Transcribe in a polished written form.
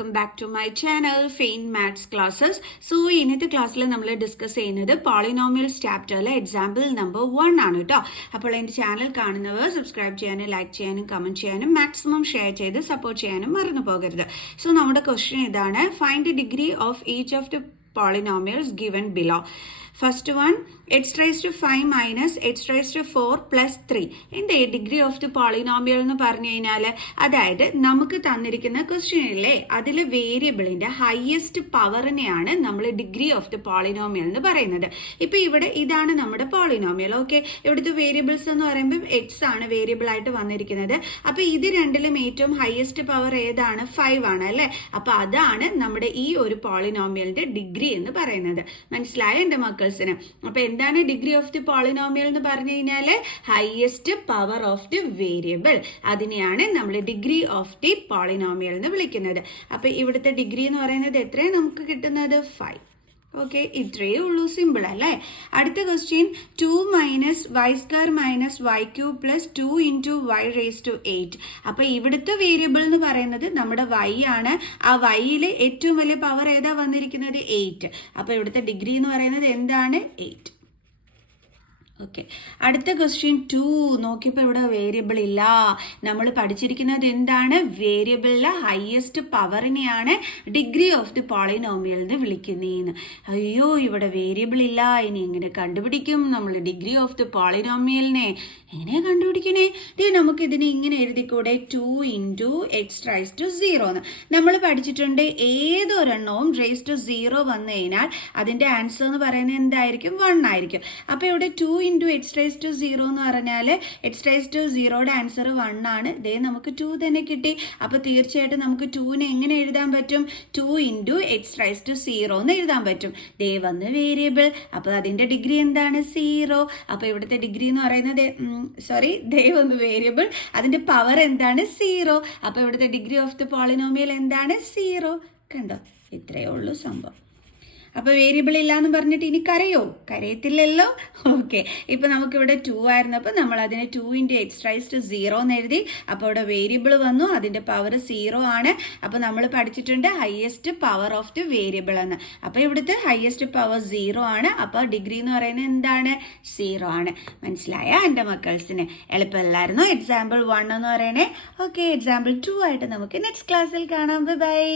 Welcome back to my channel fine maths classes. So ഇന്നത്തെ ക്ലാസ്സിൽ നമ്മൾ ഡിസ്കസ് ചെയ്യുന്നത് പോളിനോമിയൽസ് ചാപ്റ്ററിലെ എക്സാമ്പിൾ നമ്പർ 1 ആണ് കേട്ടോ. അപ്പോൾ എൻ്റെ ചാനൽ കാണുന്നവർ സബ്സ്ക്രൈബ് ചെയ്യാനും ലൈക്ക് ചെയ്യാനും കമൻറ്റ് ചെയ്യാനും മാക്സിമം ഷെയർ ചെയ്ത് സപ്പോർട്ട് ചെയ്യാനും മറന്നു പോകരുത്. സോ നമ്മുടെ ക്വസ്റ്റ്യൻ ഇതാണ്: find the degree of each of the polynomials given below. First one, x raised to 5 minus x raised to 4 plus 3. എന്താ ഡിഗ്രി ഓഫ് ദി പോളിനോമിയൽ എന്ന് പറഞ്ഞു കഴിഞ്ഞാൽ, അതായത് നമുക്ക് തന്നിരിക്കുന്ന ക്വസ്റ്റ്യനില്ലേ അതിൽ വേരിയബിളിന്റെ ഹയസ്റ്റ് പവറിനെയാണ് നമ്മൾ ഡിഗ്രി ഓഫ് ദി പോളിനോമിയൽ എന്ന് പറയുന്നത്. ഇപ്പൊ ഇവിടെ ഇതാണ് നമ്മുടെ പോളിനോമിയൽ. ഓക്കെ, ഇവിടുത്തെ വേരിയബിൾസ് എന്ന് പറയുമ്പോൾ എക്സ് ആണ് വേരിയബിൾ ആയിട്ട് വന്നിരിക്കുന്നത്. അപ്പൊ ഇത് രണ്ടിലും ഏറ്റവും ഹയസ്റ്റ് പവർ ഏതാണ്? 5 ആണ് അല്ലെ. അപ്പൊ അതാണ് നമ്മുടെ ഈ ഒരു പോളിനോമിയലിന്റെ ഡിഗ്രി എന്ന് പറയുന്നത്. മനസ്സിലായ എന്റെ മക്കൾസിന്? അപ്പൊ എന്താണ് ഡിഗ്രി ഓഫ് ദി പോളിനോമിയൽ എന്ന് പറഞ്ഞു കഴിഞ്ഞാല് highest power of the variable. അതിനെയാണ് നമ്മൾ ഡിഗ്രി ഓഫ് ദി പോളിനോമിയൽ എന്ന് വിളിക്കുന്നത്. അപ്പൊ ഇവിടുത്തെ ഡിഗ്രി എന്ന് പറയുന്നത് എത്രയാണ് നമുക്ക് കിട്ടുന്നത്? 5. ഓക്കെ, ഇത്രയേ ഉള്ളൂ. സിമ്പിൾ അല്ലേ? അടുത്ത question, 2 minus Y square minus Y cube plus 2 into Y raise to 8. അപ്പൊ ഇവിടുത്തെ വേരിയബിൾ എന്ന് പറയുന്നത് നമ്മുടെ വൈ ആണ്. ആ വൈയില് ഏറ്റവും വലിയ പവർ ഏതാ വന്നിരിക്കുന്നത്? 8. അപ്പൊ ഇവിടുത്തെ ഡിഗ്രി എന്ന് പറയുന്നത് എന്താണ്? 8. ഓക്കെ, അടുത്ത ക്വസ്റ്റ്യൻ 2. നോക്കിയപ്പോൾ ഇവിടെ വേരിയബിൾ ഇല്ല. നമ്മൾ പഠിച്ചിരിക്കുന്നത് എന്താണ്? വേരിയബിളിലെ ഹയസ്റ്റ് പവറിനെയാണ് ഡിഗ്രി ഓഫ് ദി പോളിനോമിയൽ എന്ന് വിളിക്കുന്നതെന്ന്. അയ്യോ, ഇവിടെ വേരിയബിൾ ഇല്ല, ഇനി എങ്ങനെ കണ്ടുപിടിക്കും നമ്മൾ ഡിഗ്രി ഓഫ് ദി പോളിനോമിയലിനെ? എങ്ങനെയാ കണ്ടുപിടിക്കണേ? നമുക്ക് ഇതിനെ ഇങ്ങനെ എഴുതിക്കൂടെ? 2 ഇൻറ്റു എക്സ് റൈസ് ടു 0 എന്ന് നമ്മൾ പഠിച്ചിട്ടുണ്ട്. ഏതൊരെണ്ണവും റേസ് ടു 0 വന്നു കഴിഞ്ഞാൽ അതിന്റെ ആൻസർ എന്ന് പറയുന്നത് എന്തായിരിക്കും? 1 ആയിരിക്കും. അപ്പൊ ഇവിടെ 2 ഇൻറ്റു എക്സ് റൈസ് ടു 0 എന്ന് പറഞ്ഞാൽ എക്സ് റൈസ് ടു 0യുടെ ആൻസർ 1 ആണ്. ദേ നമുക്ക് 2 തന്നെ കിട്ടി. അപ്പൊ തീർച്ചയായിട്ടും നമുക്ക് 2നെ എങ്ങനെ എഴുതാൻ പറ്റും? 2 ഇൻറ്റു എക്സ് റൈസ് ടു 0 എന്ന് എഴുതാൻ പറ്റും. ദേ വന്ന് വേരിയബിൾ. അപ്പൊ അതിന്റെ ഡിഗ്രി എന്താണ്? 0. അപ്പൊ ഇവിടുത്തെ ഡിഗ്രി എന്ന് പറയുന്നത് ദേ വന്ന് വേരിയബിൾ, അതിന്റെ പവർ എന്താണ്? 0. അപ്പൊ ഇവിടുത്തെ ഡിഗ്രി ഓഫ് ദി പോളിനോമിയൽ എന്താണ്? 0. കണ്ടോ? ഇത്രയേ ഉള്ളൂ സംഭവം. അപ്പൊ വേരിയബിൾ ഇല്ലാന്ന് പറഞ്ഞിട്ട് ഇനി കരയോ? കരയത്തില്ലല്ലോ. ഓക്കെ, ഇപ്പൊ നമുക്കിവിടെ 2 ആയിരുന്നപ്പോൾ നമ്മൾ അതിനെ 2 ഇൻറ്റു എക്സ് റൈസ് ടു 0 എന്ന് എഴുതി. അപ്പോൾ ഇവിടെ വേരിയബിൾ വന്നു, അതിന്റെ പവർ 0 ആണ്. അപ്പൊ നമ്മൾ പഠിച്ചിട്ടുണ്ട് highest power of the variable എന്ന്. അപ്പൊ ഇവിടുത്തെ ഹയസ്റ്റ് പവർ 0 ആണ്. അപ്പൊ ഡിഗ്രി എന്ന് പറയുന്നത് എന്താണ്? 0 ആണ്. മനസ്സിലായ എന്റെ മക്കൾസിന്? എളുപ്പമല്ലായിരുന്നു എക്സാമ്പിൾ 1 എന്ന് പറയണേ. ഓക്കെ, എക്സാമ്പിൾ 2 ആയിട്ട് നമുക്ക് നെക്സ്റ്റ് ക്ലാസ്സിൽ കാണാം. ബൈ.